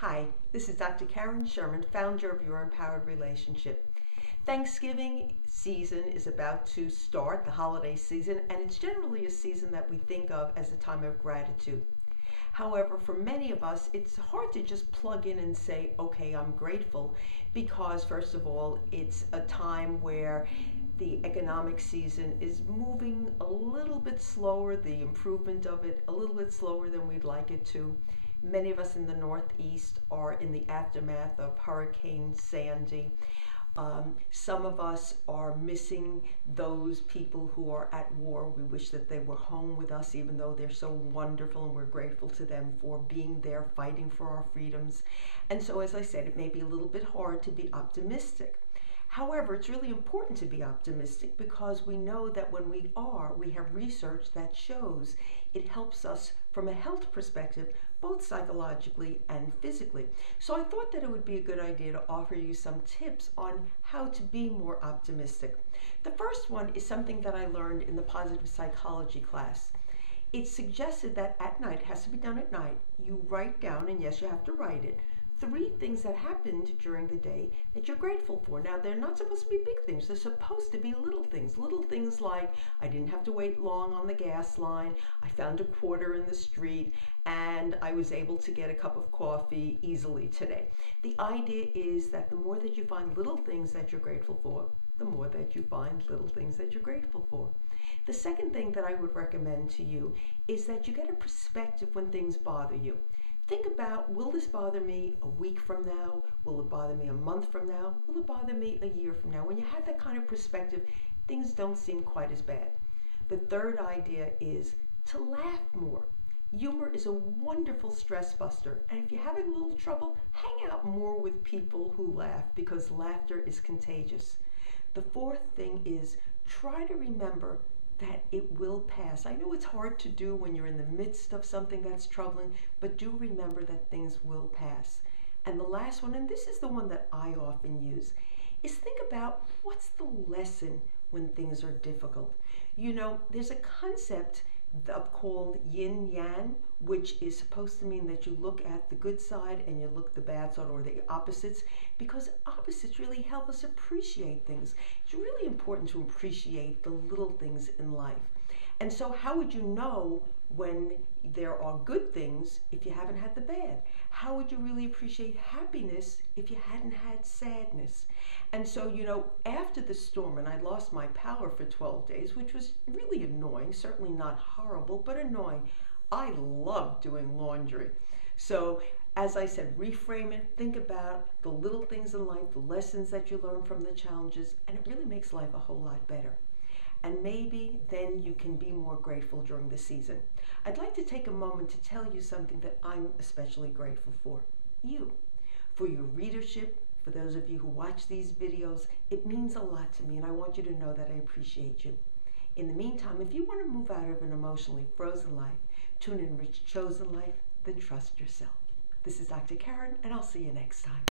Hi, this is Dr. Karen Sherman, founder of Your Empowered Relationship. Thanksgiving season is about to start, the holiday season, and it's generally a season that we think of as a time of gratitude. However, for many of us, it's hard to just plug in and say, okay, I'm grateful, because first of all, it's a time where the economic season is moving a little bit slower, the improvement of it a little bit slower than we'd like it to. Many of us in the Northeast are in the aftermath of Hurricane Sandy. Some of us are missing those people who are at war. We wish that they were home with us, even though they're so wonderful, and we're grateful to them for being there fighting for our freedoms. And so, as I said, it may be a little bit hard to be optimistic. However, it's really important to be optimistic because we know that when we have research that shows it helps us from a health perspective, both psychologically and physically. So I thought that it would be a good idea to offer you some tips on how to be more optimistic. The first one is something that I learned in the positive psychology class. It suggested that at night, it has to be done at night, you write down, and yes, you have to write it, 3 things that happened during the day that you're grateful for. Now, they're not supposed to be big things. They're supposed to be little things. Little things like, I didn't have to wait long on the gas line, I found a quarter in the street, and I was able to get a cup of coffee easily today. The idea is that the more that you find little things that you're grateful for, the more that you find little things that you're grateful for. The second thing that I would recommend to you is that you get a perspective when things bother you. Think about, will this bother me a week from now? Will it bother me a month from now? Will it bother me a year from now? When you have that kind of perspective, things don't seem quite as bad. The third idea is to laugh more. Humor is a wonderful stress buster, and if you're having a little trouble, hang out more with people who laugh, because laughter is contagious. The fourth thing is try to remember that it will pass. I know it's hard to do when you're in the midst of something that's troubling, but do remember that things will pass. And the last one, and this is the one that I often use, is think about what's the lesson when things are difficult. You know, there's a concept called yin yang, which is supposed to mean that you look at the good side and you look at the bad side, or the opposites, because opposites really help us appreciate things. It's really important to appreciate the little things in life. And so how would you know when there are good things if you haven't had the bad? How would you really appreciate happiness if you hadn't had sadness? And so, you know, after the storm, and I lost my power for 12 days, which was really annoying, certainly not horrible, but annoying. I love doing laundry. So, as I said, reframe it, think about the little things in life, the lessons that you learn from the challenges, and it really makes life a whole lot better. And maybe then you can be more grateful during the season. I'd like to take a moment to tell you something that I'm especially grateful for. You. For your readership, for those of you who watch these videos, it means a lot to me, and I want you to know that I appreciate you. In the meantime, if you want to move out of an emotionally frozen life to an enriched chosen life, then trust yourself. This is Dr. Karen, and I'll see you next time.